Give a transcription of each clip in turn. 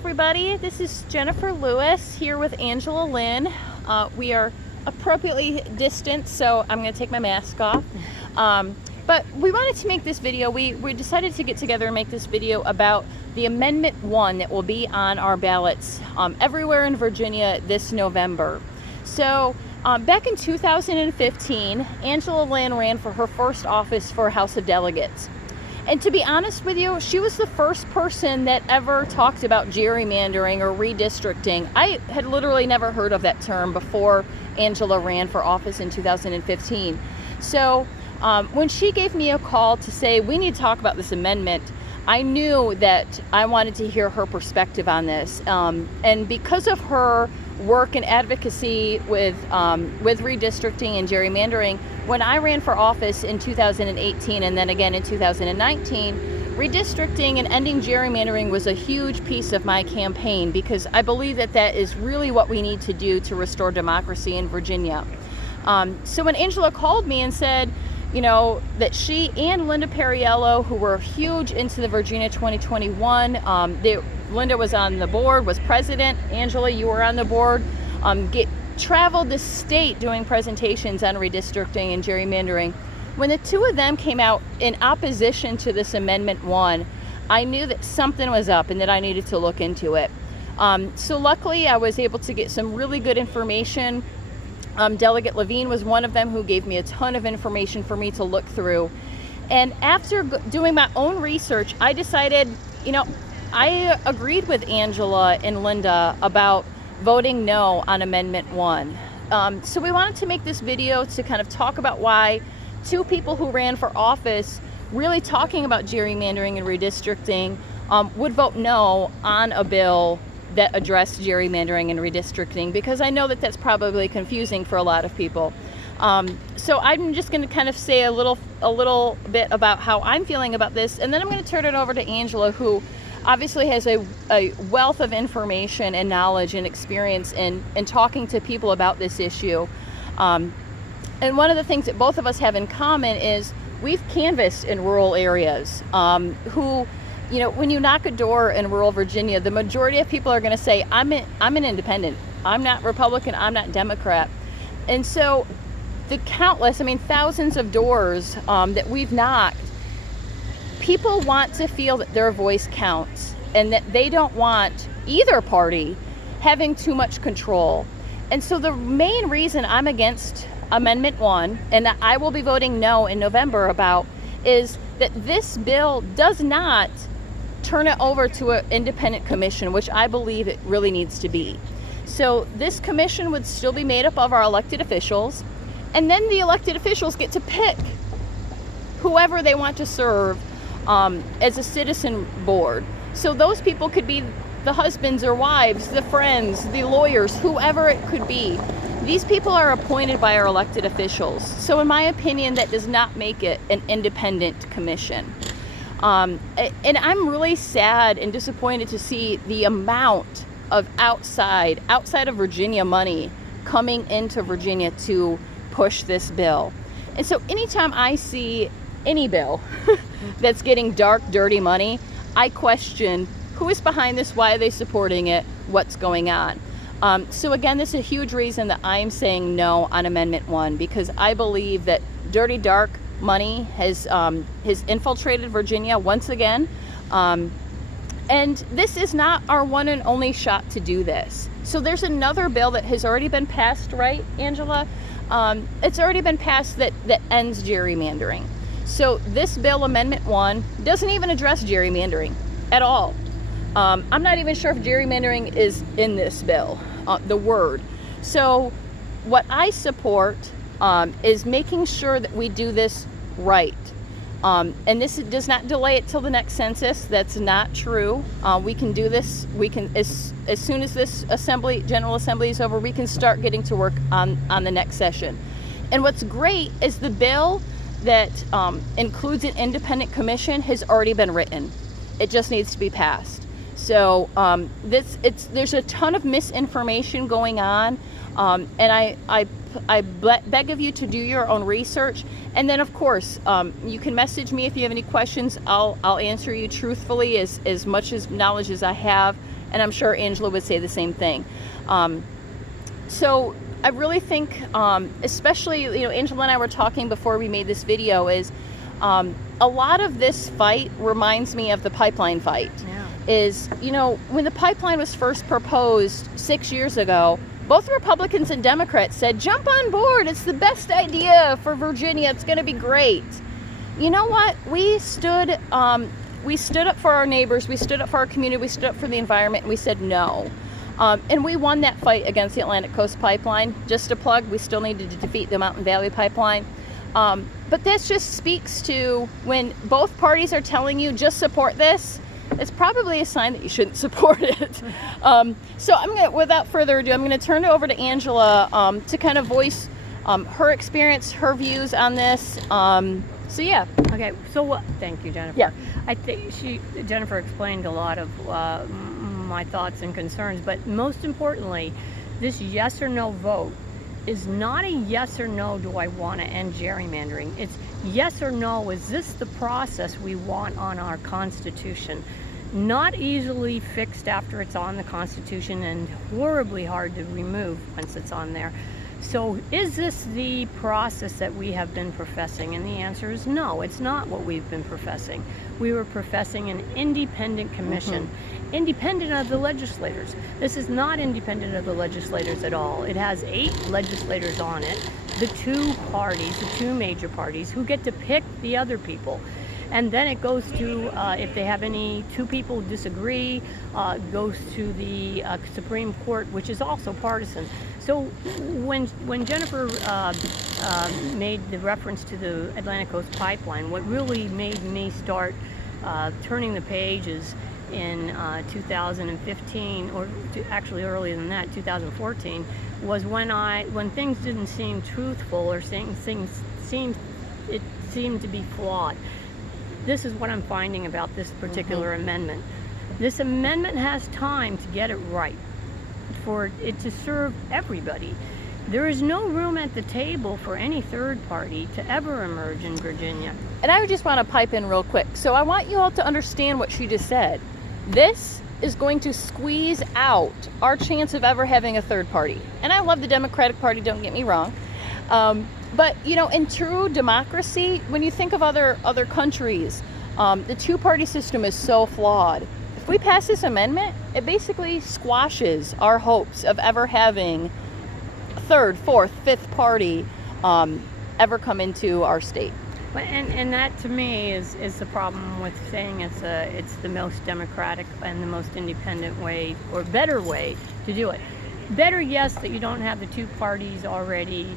everybody, this is Jennifer Lewis here with Angela Lynn. We are appropriately distant, so I'm going to take my mask off. But we wanted to make this video. We decided to get together and make this video about the Amendment 1 that will be on our ballots everywhere in Virginia this November. So back in 2015, Angela Lynn ran for her first office for House of Delegates. And to be honest with you, she was the first person that ever talked about gerrymandering or redistricting. I had literally never heard of that term before Angela ran for office in 2015. So when she gave me a call to say, we need to talk about this amendment, I knew that I wanted to hear her perspective on this. And because of her work and advocacy with redistricting and gerrymandering, when I ran for office in 2018 and then again in 2019, redistricting and ending gerrymandering was a huge piece of my campaign because I believe that that is really what we need to do to restore democracy in Virginia. So when Angela called me and said, you know, that she and Linda Perriello, who were huge into the Virginia 2021, Linda was on the board, was president. Angela, you were on the board. Traveled the state doing presentations on redistricting and gerrymandering. When the two of them came out in opposition to this Amendment 1, I knew that something was up and that I needed to look into it. So luckily, I was able to get some really good information. Delegate Levine was one of them who gave me a ton of information for me to look through. And after doing my own research, I decided, you know, I agreed with Angela and Linda about voting no on Amendment 1. So we wanted to make this video to kind of talk about why two people who ran for office really talking about gerrymandering and redistricting would vote no on a bill that addressed gerrymandering and redistricting, because I know that that's probably confusing for a lot of people. So I'm just going to kind of say a little bit about how I'm feeling about this, and then I'm going to turn it over to Angela, who obviously has a wealth of information and knowledge and experience in talking to people about this issue. And one of the things that both of us have in common is we've canvassed in rural areas who, you know, when you knock a door in rural Virginia, the majority of people are going to say, I'm an independent. I'm not Republican. I'm not Democrat. And so the countless, thousands of doors that we've knocked, people want to feel that their voice counts and that they don't want either party having too much control. And so the main reason I'm against Amendment 1 and that I will be voting no in November about is that this bill does not turn it over to an independent commission, which I believe it really needs to be. So this commission would still be made up of our elected officials, and then the elected officials get to pick whoever they want to serve as a citizen board. So those people could be the husbands or wives, the friends, the lawyers, whoever it could be. These people are appointed by our elected officials. So in my opinion, that does not make it an independent commission. And I'm really sad and disappointed to see the amount of outside of Virginia money coming into Virginia to push this bill. And so anytime I see any bill that's getting dark, dirty money, I question who is behind this, why are they supporting it, what's going on. So again, this is a huge reason that I'm saying no on Amendment 1, because I believe that dirty, dark money has infiltrated Virginia once again. And this is not our one and only shot to do this. So there's another bill that has already been passed, right, Angela? It's already been passed that ends gerrymandering. So this bill, Amendment 1, doesn't even address gerrymandering at all. I'm not even sure if gerrymandering is in this bill, the word. So what I support is making sure that we do this right. And this does not delay it till the next census. That's not true. We can do this. We can, as soon as this General Assembly is over, we can start getting to work on the next session. And what's great is the bill that includes an independent commission has already been written. It just needs to be passed. So there's a ton of misinformation going on, and I beg of you to do your own research. And then, of course, you can message me if you have any questions. I'll answer you truthfully as much as knowledge as I have. And I'm sure Angela would say the same thing. So I really think, especially, Angela and I were talking before we made this video, is a lot of this fight reminds me of the pipeline fight. Yeah. When the pipeline was first proposed 6 years ago, both Republicans and Democrats said, jump on board. It's the best idea for Virginia. It's going to be great. You know what? We stood up for our neighbors. We stood up for our community. We stood up for the environment, and we said no. And we won that fight against the Atlantic Coast Pipeline. Just a plug, we still needed to defeat the Mountain Valley Pipeline. But this just speaks to when both parties are telling you just support this, it's probably a sign that you shouldn't support it. So without further ado, I'm gonna turn it over to Angela to kind of voice her experience, her views on this. So yeah. Okay. So thank you, Jennifer. Yeah. I think Jennifer explained a lot of my thoughts and concerns, but most importantly, this yes or no vote is not a yes or no, do I want to end gerrymandering? It's yes or no, is this the process we want on our Constitution? Not easily fixed after it's on the Constitution and horribly hard to remove once it's on there. So is this the process that we have been professing? And the answer is no, it's not what we've been professing. We were professing an independent commission, independent of the legislators. This is not independent of the legislators at all. It has 8 legislators on it, the two major parties, who get to pick the other people. And then it goes to, if they have two people disagree, goes to the Supreme Court, which is also partisan. So when Jennifer made the reference to the Atlantic Coast Pipeline, what really made me start turning the pages in 2015, or actually earlier than that, 2014, was when things didn't seem truthful, or things seemed to be flawed. This is what I'm finding about this particular amendment. This amendment has time to get it right, for it to serve everybody. There is no room at the table for any third party to ever emerge in Virginia. And I would just want to pipe in real quick. So I want you all to understand what she just said. This is going to squeeze out our chance of ever having a third party. And I love the Democratic Party, don't get me wrong. But, in true democracy, when you think of other countries, the two-party system is so flawed. If we pass this amendment, it basically squashes our hopes of ever having a third, fourth, fifth party ever come into our state. And that, to me, is the problem with saying it's the most democratic and the most independent way, or better way, to do it. Better, yes, that you don't have the two parties already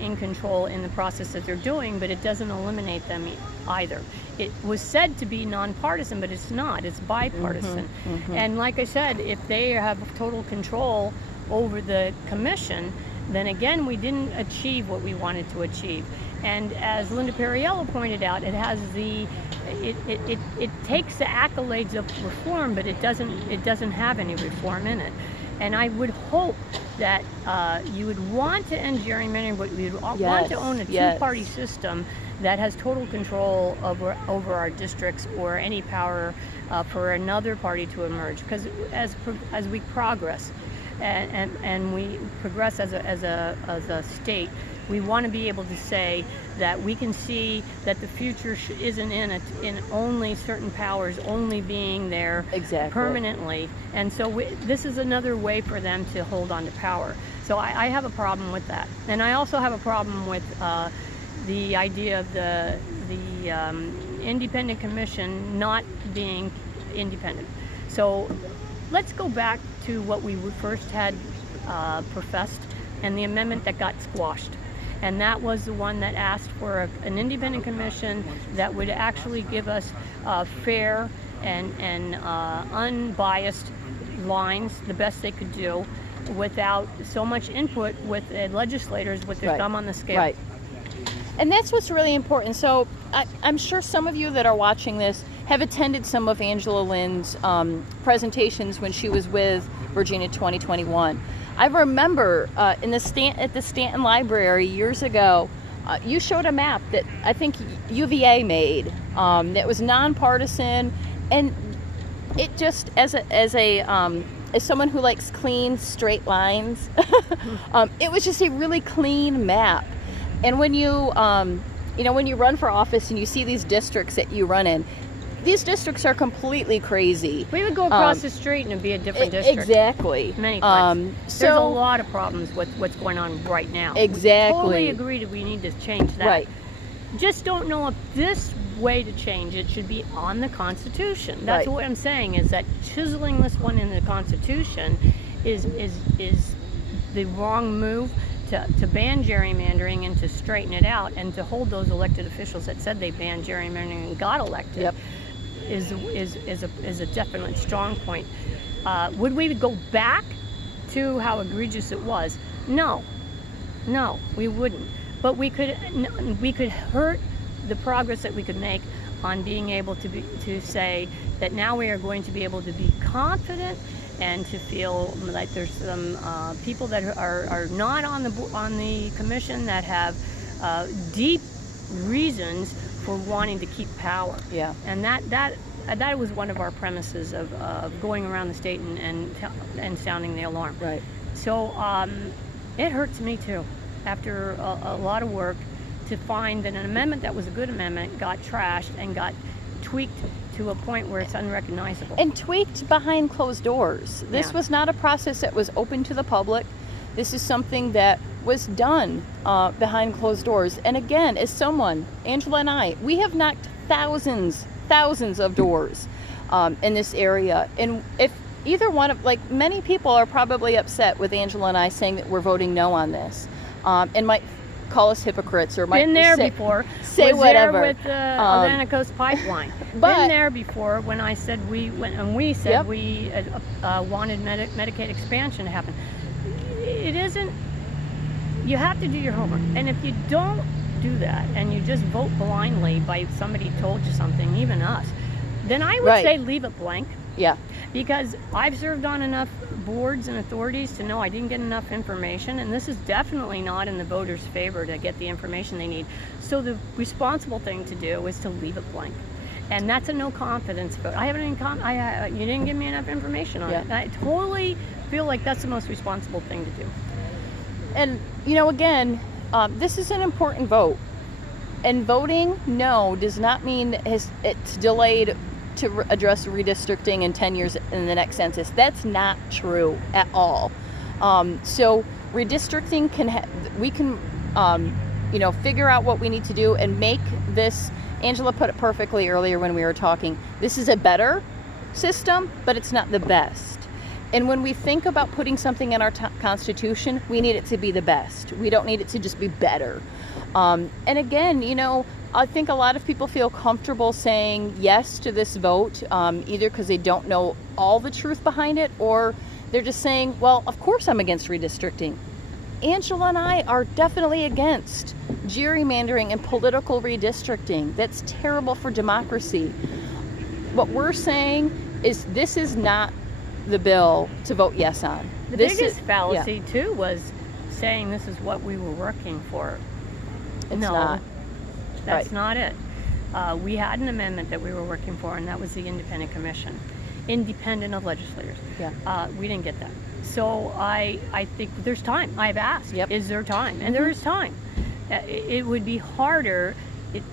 in control in the process that they're doing, but it doesn't eliminate them either. It was said to be nonpartisan, but it's not. It's bipartisan. And like I said, if they have total control over the commission, then again, we didn't achieve what we wanted to achieve. And as Linda Perriello pointed out, it has it takes the accolades of reform, but it doesn't have any reform in it. And I would hope that you would want to end gerrymandering, but you would want to own a two-party system that has total control over our districts, or any power for another party to emerge. Because as we progress and we progress as a state, we want to be able to say that we can see that the future isn't in only certain powers only being there permanently. And so this is another way for them to hold on to power. So I have a problem with that. And I also have a problem with the idea of the independent commission not being independent. So let's go back to what we first had professed, and the amendment that got squashed. And that was the one that asked for an independent commission that would actually give us fair and unbiased lines, the best they could do, without so much input with legislators with their thumb on the scale. Right. And that's what's really important. So I'm sure some of you that are watching this have attended some of Angela Lynn's presentations when she was with Virginia 2021. I remember at the Stanton Library years ago, you showed a map that I think UVA made that was nonpartisan, and it just, as someone who likes clean, straight lines, it was just a really clean map. And when you, when you run for office and you see these districts that you run in, these districts are completely crazy. We would go across the street and it'd be a different district. Exactly. Many times. There's a lot of problems with what's going on right now. Exactly. We totally agree that we need to change that. Right. Just don't know if this way to change it should be on the Constitution. That's Right. what I'm saying, is that chiseling this one in the Constitution is the wrong move to ban gerrymandering and to straighten it out, and to hold those elected officials that said they banned gerrymandering and got elected. Yep. Is a definite strong point. Would we go back to how egregious it was? No, we wouldn't. But we could hurt the progress that we could make on being able to say that now we are going to be able to be confident and to feel like there's some people that are not on the commission that have deep reasons for wanting to keep power. Yeah. And that was one of our premises of going around the state and sounding the alarm. Right. So it hurts me too, after a lot of work, to find that an amendment that was a good amendment got trashed and got tweaked to a point where it's unrecognizable. And tweaked behind closed doors. This Yeah. was not a process that was open to the public. This is something that was done behind closed doors. And again, as someone, Angela and I, we have knocked thousands of doors in this area. And if either one of, many people are probably upset with Angela and I saying that we're voting no on this, and might call us hypocrites, or might Been there say, before. say was whatever. There with the Atlantic Coast Pipeline. But- Been there before when I said we Yep. wanted Medicaid expansion to happen. It isn't. You have to do your homework, and if you don't do that and you just vote blindly by somebody told you something, even us, then I would Right. say leave it blank. Yeah. Because I've served on enough boards and authorities to know I didn't get enough information, and this is definitely not in the voters' favor to get the information they need. So the responsible thing to do is to leave it blank. And that's a no confidence vote. I haven't you didn't give me enough information on Yeah. it. I totally feel like that's the most responsible thing to do. And, again, this is an important vote. And voting no does not mean it's delayed to address redistricting in 10 years in the next census. That's not true at all. So redistricting we can figure out what we need to do and make this. Angela put it perfectly earlier when we were talking. This is a better system, but it's not the best. And when we think about putting something in our Constitution, we need it to be the best. We don't need it to just be better. And again, I think a lot of people feel comfortable saying yes to this vote, either because they don't know all the truth behind it, or they're just saying, well, of course I'm against redistricting. Angela and I are definitely against gerrymandering and political redistricting. That's terrible for democracy. What we're saying is this is not the bill to vote yes on. The biggest fallacy, too, was saying this is what we were working for. It's No, not. that's Right. not it. We had an amendment that we were working for, and that was the independent commission, independent of legislators. Yeah. We didn't get that. So I think there's time. I've asked, Yep. is there time? And there is time. It would be harder,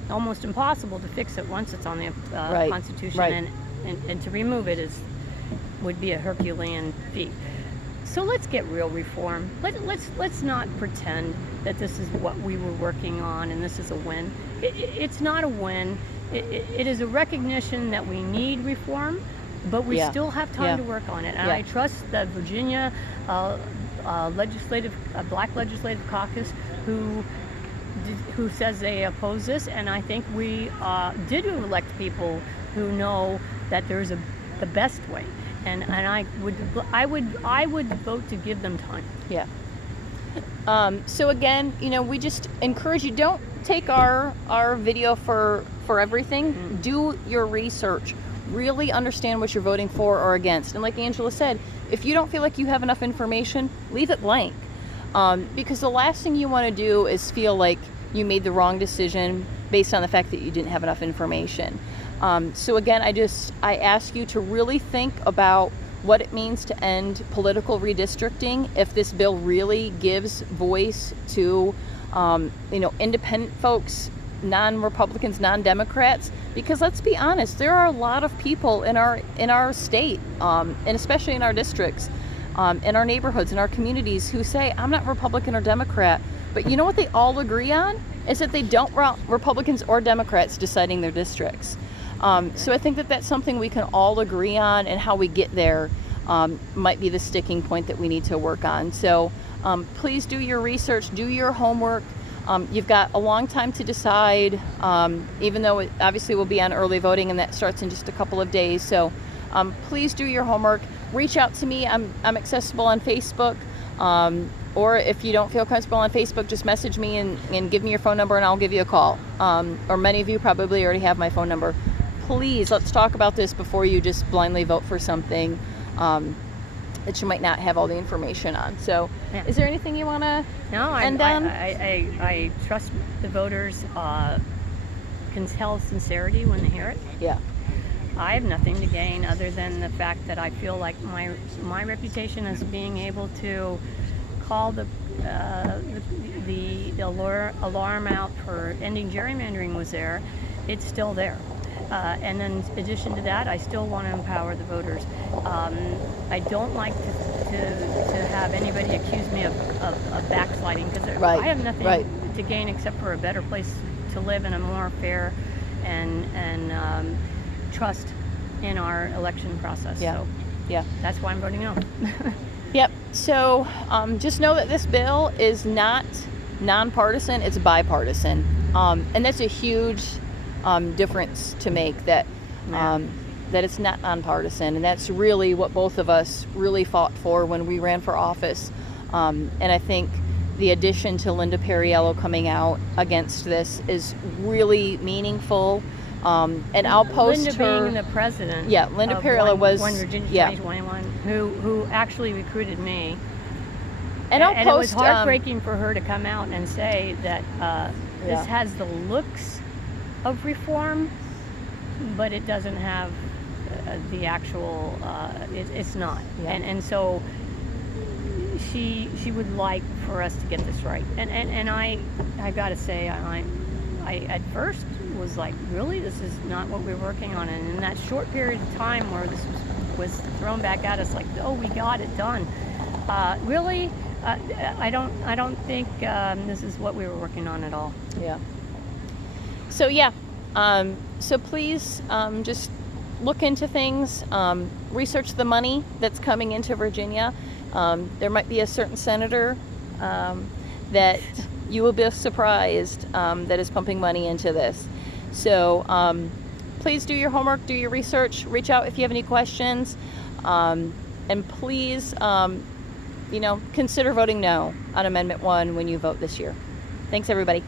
almost impossible to fix it once it's on the Right. Constitution, Right. and to remove it would be a Herculean feat. So let's get real reform. Let's not pretend that this is what we were working on and this is a win. It's not a win. It is a recognition that we need reform, but we Yeah. still have time Yeah. to work on it. And Yeah. I trust the Virginia Black Legislative Caucus who says they oppose this, and I think we did elect people who know that there's the best way. And I would vote to give them time. Yeah. So again, we just encourage you, don't take our video for everything. Mm. Do your research. Really understand what you're voting for or against. And like Angela said, if you don't feel like you have enough information, leave it blank. Because the last thing you want to do is feel like you made the wrong decision based on the fact that you didn't have enough information. So again, I ask you to really think about what it means to end political redistricting if this bill really gives voice to independent folks, non-Republicans, non-Democrats, because let's be honest, there are a lot of people in our state, and especially in our districts, in our neighborhoods, in our communities, who say, I'm not Republican or Democrat, but you know what they all agree on? Is that they don't want Republicans or Democrats deciding their districts. So I think that that's something we can all agree on, and how we get there might be the sticking point that we need to work on. So please do your research, do your homework. You've got a long time to decide, even though it obviously will be on early voting, and that starts in just a couple of days. So please do your homework. Reach out to me. I'm accessible on Facebook. Or if you don't feel comfortable on Facebook, just message me and give me your phone number, and I'll give you a call. Or many of you probably already have my phone number. Please, let's talk about this before you just blindly vote for something that you might not have all the information on. So, Yeah. Is there anything you want to end on? I trust the voters can tell sincerity when they hear it. Yeah. I have nothing to gain other than the fact that I feel like my reputation as being able to call the alarm out for ending gerrymandering was there. It's still there. And in addition to that, I still want to empower the voters. I don't like to have anybody accuse me of backsliding, because Right, I have nothing right. to gain except for a better place to live and a more fair and trust in our election process. Yeah. So Yeah. that's why I'm voting no. Yep. So just know that this bill is not nonpartisan, it's bipartisan. And that's a huge difference to make, that that it's not nonpartisan. And that's really what both of us really fought for when we ran for office. And I think the addition to Linda Perriello coming out against this is really meaningful. And I'll post Linda her. being the president. Yeah, Linda Perriello was. One Virginia Yeah. 2021, who actually recruited me. And I'll and it was post. heartbreaking for her to come out and say that Yeah. this has the looks of reform, but it doesn't have the actual. It's not. Yeah. And so she would like for us to get this right. And I got to say, I at first was like, really, this is not what we're working on. And in that short period of time where this was thrown back at us, like, oh, we got it done. Really, I don't think this is what we were working on at all. Yeah. So yeah. So please just look into things. Research the money that's coming into Virginia. There might be a certain senator that you will be surprised that is pumping money into this. So please do your homework, do your research, reach out if you have any questions, and please, consider voting no on Amendment 1 when you vote this year. Thanks, everybody.